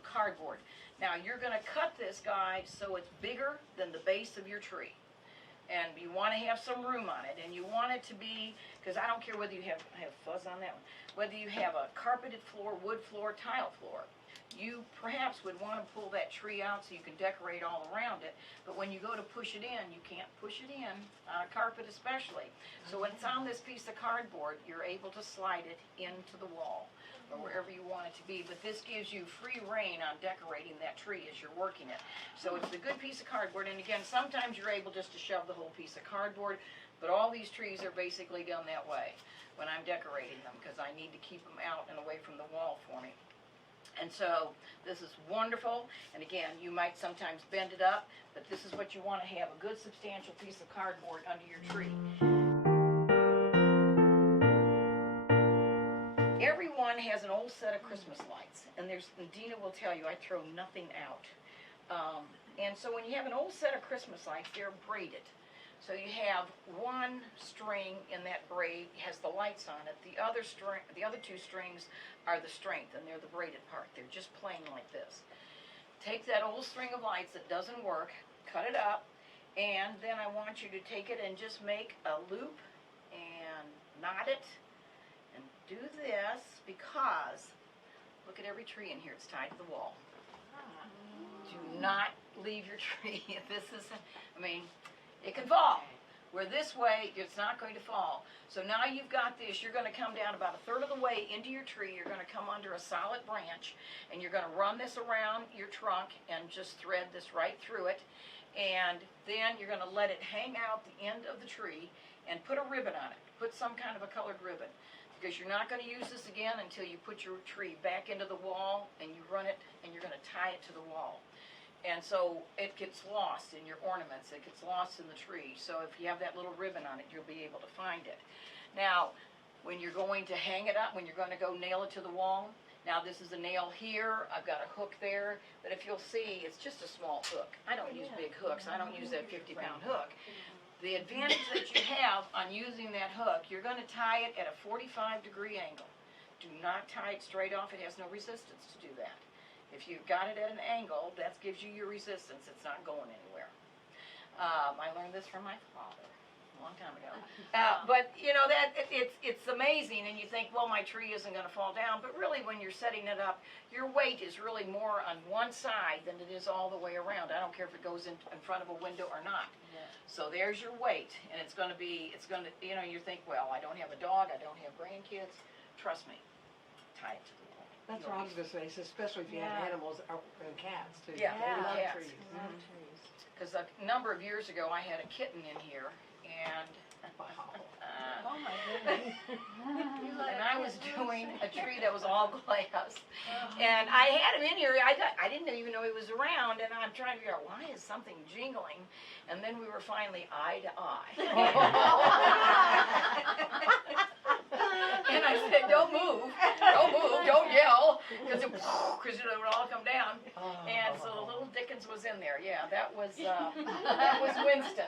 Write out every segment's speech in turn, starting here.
of cardboard. Now you're going to cut this guy so it's bigger than the base of your tree. And you want to have some room on it, and you want it to be, because I don't care whether you have fuzz on that one, whether you have a carpeted floor, wood floor, tile floor. You perhaps would want to pull that tree out so you can decorate all around it, but when you go to push it in, you can't push it in, on a carpet especially. So when it's on this piece of cardboard, you're able to slide it into the wall, or wherever you want it to be, but this gives you free reign on decorating that tree as you're working it. So it's a good piece of cardboard, and again, sometimes you're able just to shove the whole piece of cardboard, but all these trees are basically done that way when I'm decorating them, because I need to keep them out and away from the wall for me. And so this is wonderful, and again, you might sometimes bend it up, but this is what you want to have, a good substantial piece of cardboard under your tree. Everyone has an old set of Christmas lights, and Dina will tell you, I throw nothing out. And so when you have an old set of Christmas lights, they're braided. So you have one string in that braid has the lights on it. The other two strings are the strength, and they're the braided part. They're just plain like this. Take that old string of lights that doesn't work, cut it up, and then I want you to take it and just make a loop and knot it. And do this because, look at every tree in here, it's tied to the wall. Do not leave your tree. This is, I mean, it can fall. Where this way, it's not going to fall. So now you've got this, you're going to come down about a third of the way into your tree, you're going to come under a solid branch, and you're going to run this around your trunk and just thread this right through it. And then you're going to let it hang out the end of the tree and put a ribbon on it. Put some kind of a colored ribbon. Because you're not going to use this again until you put your tree back into the wall and you run it and you're going to tie it to the wall. And so it gets lost in your ornaments, it gets lost in the tree. So if you have that little ribbon on it, you'll be able to find it. Now, when you're going to hang it up, when you're going to go nail it to the wall, now this is a nail here, I've got a hook there, but if you'll see, it's just a small hook. I don't use big hooks, I don't use that 50-pound hook. The advantage that you have on using that hook, you're going to tie it at a 45-degree angle. Do not tie it straight off, it has no resistance to do that. If you've got it at an angle, that gives you your resistance. It's not going anywhere. I learned this from my father a long time ago. But you know that it's amazing, and you think, well, my tree isn't going to fall down. But really, when you're setting it up, your weight is really more on one side than it is all the way around. I don't care if it goes in front of a window or not. Yeah. So there's your weight, and it's going to, you know, you think, well, I don't have a dog, I don't have grandkids. Trust me, tie it to the wall. That's what I was going to say, especially if you have animals and cats too. Yeah, they love cats. trees. Because a number of years ago, I had a kitten in here, and Oh my goodness. and I was doing a tree that was all glass, and I had him in here. I didn't even know he was around, and I'm trying to figure out why is something jingling, and then we were finally eye to eye. And I said, don't move, don't yell, because it would all come down. And so the little Dickens was in there. Yeah, that was Winston.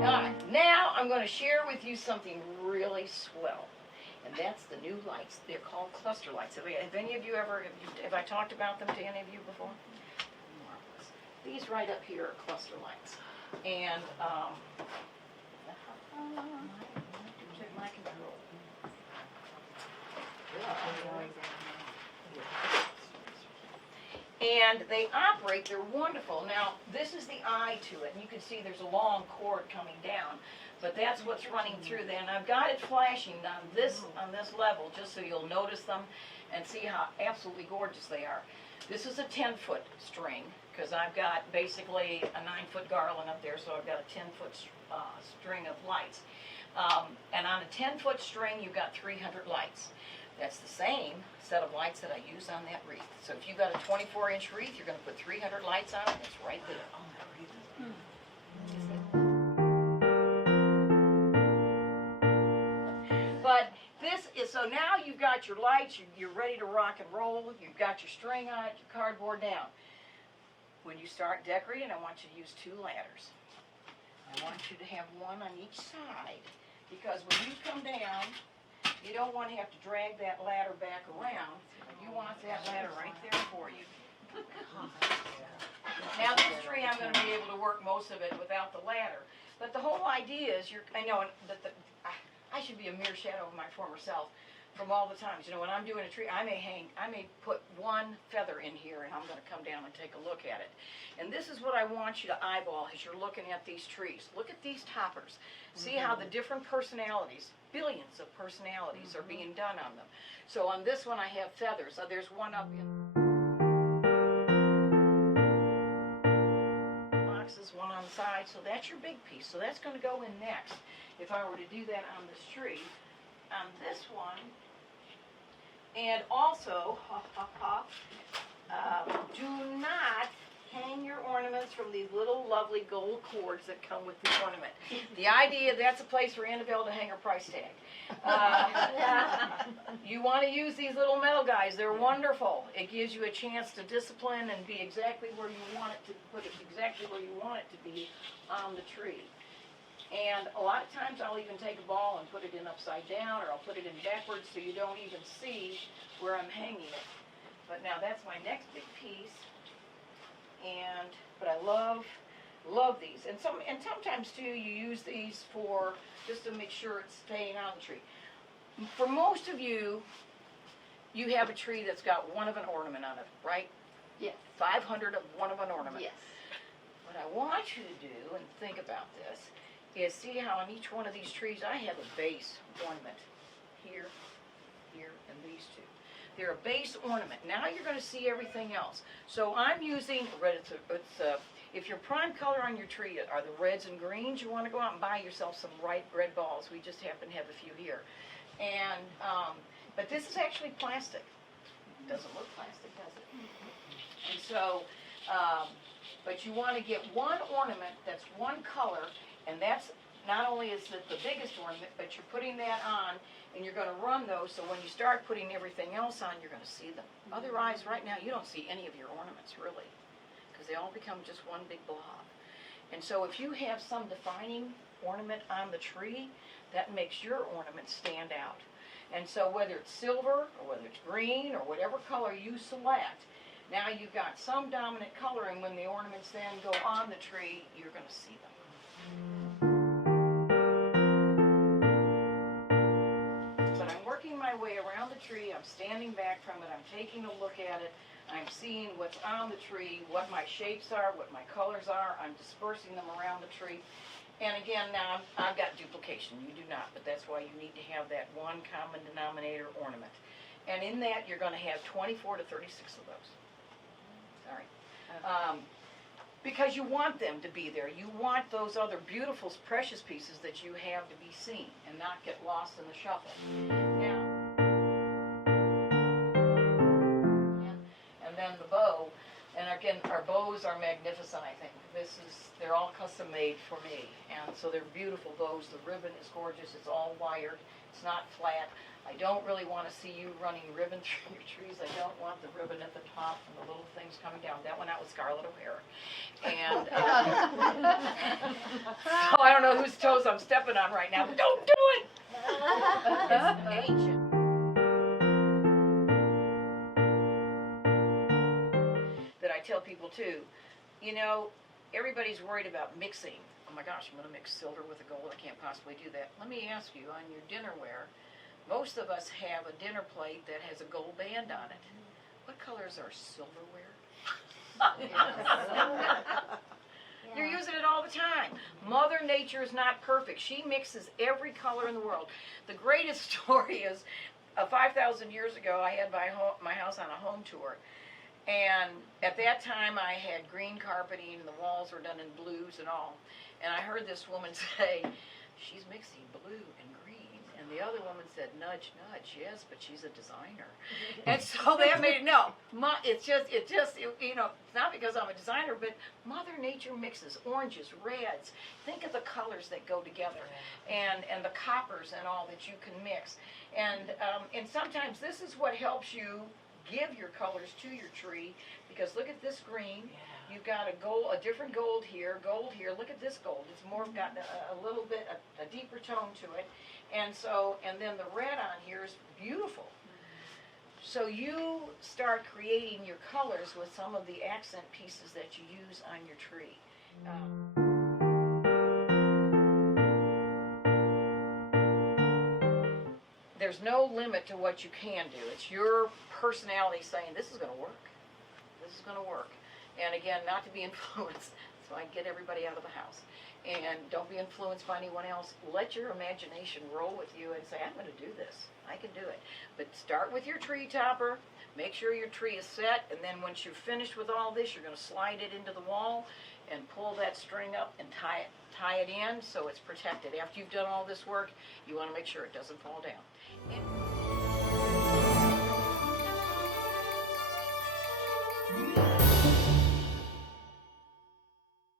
All right, now I'm going to share with you something really swell, and that's the new lights. They're called cluster lights. Have any of you ever, have I talked about them to any of you before? Marvelous. These right up here are cluster lights. And my control. And they operate, they're wonderful. Now, this is the eye to it, and you can see there's a long cord coming down, but that's what's running through there. And I've got it flashing on this level, just so you'll notice them and see how absolutely gorgeous they are. This is a 10-foot string, because I've got basically a 9-foot garland up there, so I've got a 10-foot string of lights. And on a 10-foot string, you've got 300 lights. That's the same set of lights that I use on that wreath. So if you've got a 24-inch wreath, you're going to put 300 lights on it. It's right there. Oh, that wreath is But this is, so now you've got your lights, you're ready to rock and roll, you've got your string on it, your cardboard down. When you start decorating, I want you to use 2 ladders. I want you to have one on each side, because when you come down You don't want to have to drag that ladder back around. You want that ladder right there for you. Now this tree, I'm going to be able to work most of it without the ladder. But the whole idea is, I know that I should be a mere shadow of my former self from all the times. You know, when I'm doing a tree, I may put one feather in here, and I'm going to come down and take a look at it. And this is what I want you to eyeball as you're looking at these trees. Look at these toppers. See how the different personalities, billions of personalities, are being done on them. So on this one, I have feathers. So there's one up in boxes, one on the side. So that's your big piece. So that's going to go in next. If I were to do that on this tree, on this one, and also, do not hang your ornaments from these little lovely gold cords that come with the ornament. The idea, that's a place for Annabelle to hang her price tag. You want to use these little metal guys. They're wonderful. It gives you a chance to discipline and be exactly where you want it to, put it exactly where you want it to be on the tree. And a lot of times I'll even take a ball and put it in upside down, or I'll put it in backwards so you don't even see where I'm hanging it. But now that's my next big piece. But I love these. And sometimes too you use these for just to make sure it's staying on the tree. For most of you, you have a tree that's got one of an ornament on it, right? Yes. 500 of one of an ornament. Yes. What I want you to do, and think about this, is see how on each one of these trees I have a base ornament. Here, here, and these two. They're a base ornament. Now you're going to see everything else. So I'm using red. If your prime color on your tree are the reds and greens, you want to go out and buy yourself some red balls. We just happen to have a few here. And but this is actually plastic. It doesn't look plastic, does it? And so, but you want to get one ornament that's one color. And that's not only is it the biggest ornament, but you're putting that on, and you're going to run those, so when you start putting everything else on, you're going to see them. Otherwise, right now, you don't see any of your ornaments, really, because they all become just one big blob. And so if you have some defining ornament on the tree, that makes your ornament stand out. And so whether it's silver, or whether it's green, or whatever color you select, now you've got some dominant color, and when the ornaments then go on the tree, you're going to see them. But I'm working my way around the tree, I'm standing back from it, I'm taking a look at it, I'm seeing what's on the tree, what my shapes are, what my colors are, I'm dispersing them around the tree. And again, now I've got duplication, you do not, but that's why you need to have that one common denominator ornament. And in that, you're going to have 24 to 36 of those. Sorry. Because you want them to be there. You want those other beautiful, precious pieces that you have to be seen and not get lost in the shuffle. Now, and then the bow, and again, our bows are magnificent, I think. They're all custom made for me, and so they're beautiful bows. The ribbon is gorgeous. It's all wired. It's not flat. I don't really want to see you running ribbon through your trees. I don't want the ribbon at the top and the little things coming down. That went out with Scarlett O'Hara. And so I don't know whose toes I'm stepping on right now, but don't do it! It's ancient. That I tell people too, you know, everybody's worried about mixing. Oh my gosh, I'm going to mix silver with the gold. I can't possibly do that. Let me ask you, on your dinnerware, most of us have a dinner plate that has a gold band on it. What color is our silverware? You're using it all the time. Mother Nature is not perfect. She mixes every color in the world. The greatest story is 5,000 years ago, I had my house on a home tour. And at that time, I had green carpeting, and the walls were done in blues and all. And I heard this woman say, she's mixing blue and green. And the other woman said, nudge, nudge, yes, but she's a designer. And so that made it, no, it's not because I'm a designer, but Mother Nature mixes oranges, reds. Think of the colors that go together, and the coppers and all that you can mix. And sometimes this is what helps you give your colors to your tree, because look at this green, You've got a different gold here, look at this gold, it's more got a little bit, a deeper tone to it. And then the red on here is beautiful. So you start creating your colors with some of the accent pieces that you use on your tree. There's no limit to what you can do. It's your personality saying, this is going to work. This is going to work. And again, not to be influenced, so I get everybody out of the house. And don't be influenced by anyone else. Let your imagination roll with you and say, I'm going to do this. I can do it. But start with your tree topper. Make sure your tree is set. And then once you're finished with all this, you're going to slide it into the wall and pull that string up and tie it in so it's protected. After you've done all this work, you want to make sure it doesn't fall down.